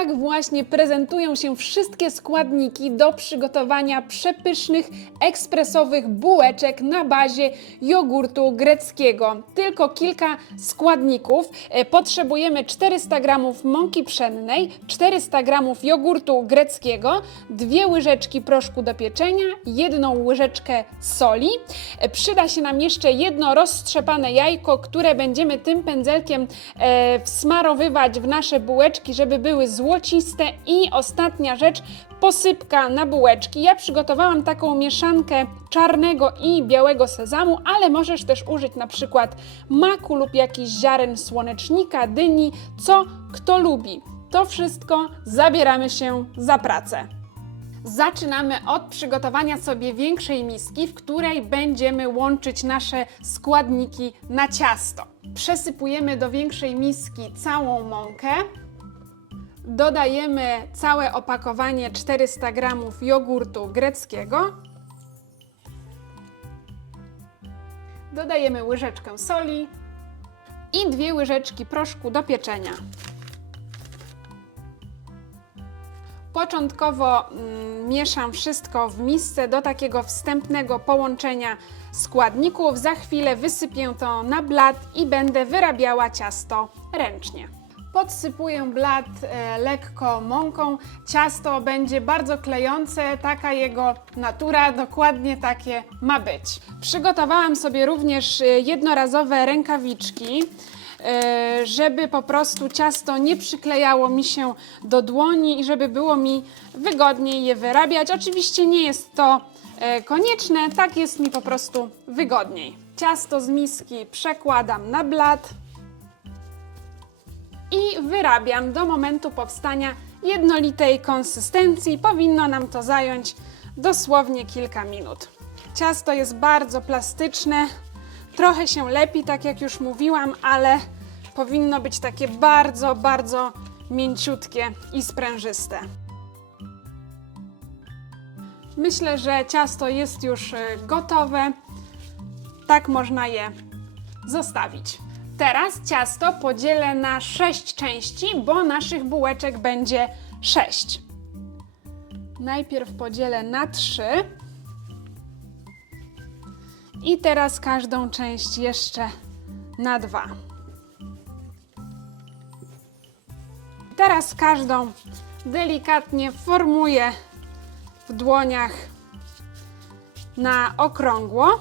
Tak właśnie prezentują się wszystkie składniki do przygotowania przepysznych, ekspresowych bułeczek na bazie jogurtu greckiego. Tylko kilka składników. E, Potrzebujemy 400 g mąki pszennej, 400 g jogurtu greckiego, dwie łyżeczki proszku do pieczenia, jedną łyżeczkę soli. E, Przyda się nam jeszcze jedno roztrzepane jajko, które będziemy tym pędzelkiem e, wsmarowywać w nasze bułeczki, żeby były złociste. I ostatnia rzecz, posypka na bułeczki. Ja przygotowałam taką mieszankę czarnego i białego sezamu, ale możesz też użyć na przykład maku lub jakichś ziaren słonecznika, dyni, co kto lubi. To wszystko zabieramy się za pracę. Zaczynamy od przygotowania sobie większej miski, w której będziemy łączyć nasze składniki na ciasto. Przesypujemy do większej miski całą mąkę. Dodajemy całe opakowanie 400 g jogurtu greckiego. Dodajemy łyżeczkę soli i dwie łyżeczki proszku do pieczenia. Początkowo mm, mieszam wszystko w misce do takiego wstępnego połączenia składników. Za chwilę wysypię to na blat i będę wyrabiała ciasto ręcznie. Podsypuję blat e, lekko mąką. Ciasto będzie bardzo klejące, taka jego natura, dokładnie takie ma być. Przygotowałam sobie również e, jednorazowe rękawiczki e, żeby po prostu ciasto nie przyklejało mi się do dłoni i żeby było mi wygodniej je wyrabiać. Oczywiście nie jest to konieczne, tak jest mi po prostu wygodniej. Ciasto z miski przekładam na blat i wyrabiam do momentu powstania jednolitej konsystencji. Powinno nam to zająć dosłownie kilka minut. Ciasto jest bardzo plastyczne, trochę się lepi, tak jak już mówiłam, ale powinno być takie bardzo, bardzo mięciutkie i sprężyste. Myślę, że ciasto jest już e, gotowe. Tak można je zostawić. Teraz ciasto podzielę na 6 części, bo naszych bułeczek będzie 6. Najpierw podzielę na 3. I teraz każdą część jeszcze na 2. Teraz każdą delikatnie formuję w dłoniach na okrągło.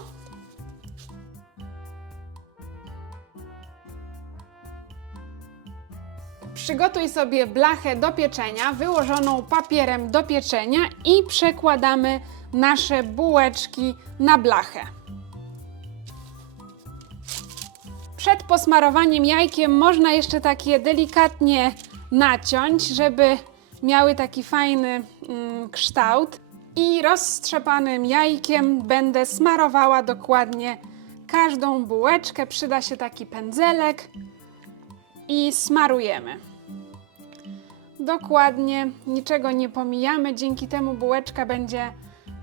Przygotuj sobie blachę do pieczenia, wyłożoną papierem do pieczenia i przekładamy nasze bułeczki na blachę. Przed posmarowaniem jajkiem można jeszcze takie delikatnie naciąć, żeby miały taki fajny mm, kształt. I rozstrzepanym jajkiem będę smarowała dokładnie każdą bułeczkę. Przyda się taki pędzelek i smarujemy. Dokładnie, niczego nie pomijamy, dzięki temu bułeczka będzie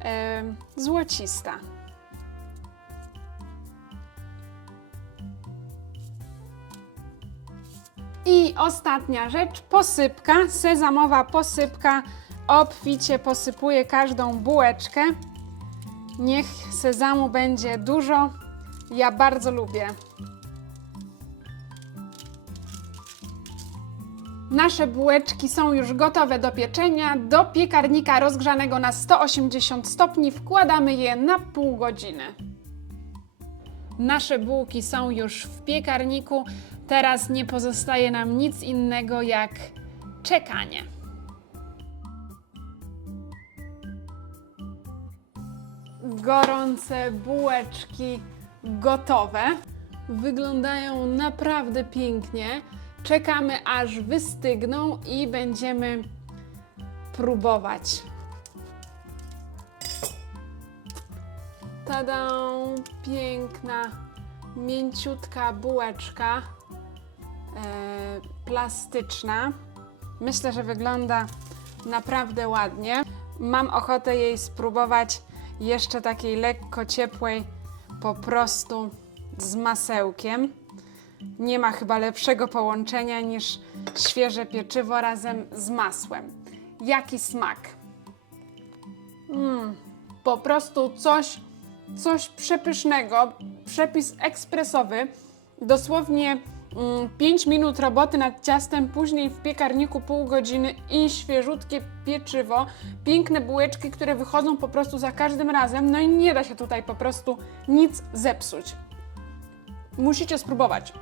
em, złocista. I ostatnia rzecz, posypka, sezamowa posypka. Obficie posypuję każdą bułeczkę. Niech sezamu będzie dużo. Ja bardzo lubię. Nasze bułeczki są już gotowe do pieczenia. Do piekarnika rozgrzanego na 180 stopni wkładamy je na pół godziny. Nasze bułki są już w piekarniku. Teraz nie pozostaje nam nic innego jak czekanie. Gorące bułeczki gotowe. Wyglądają naprawdę pięknie. Czekamy aż wystygną i będziemy próbować. Tada! Piękna, mięciutka bułeczka e, plastyczna. Myślę, że wygląda naprawdę ładnie. Mam ochotę jej spróbować jeszcze takiej lekko ciepłej, po prostu z masełkiem. Nie ma chyba lepszego połączenia niż świeże pieczywo razem z masłem. Jaki smak! Mm, po prostu coś, coś przepysznego. Przepis ekspresowy. Dosłownie 5 minut roboty nad ciastem, później w piekarniku pół godziny i świeżutkie pieczywo. Piękne bułeczki, które wychodzą po prostu za każdym razem. No i nie da się tutaj po prostu nic zepsuć. Musicie spróbować.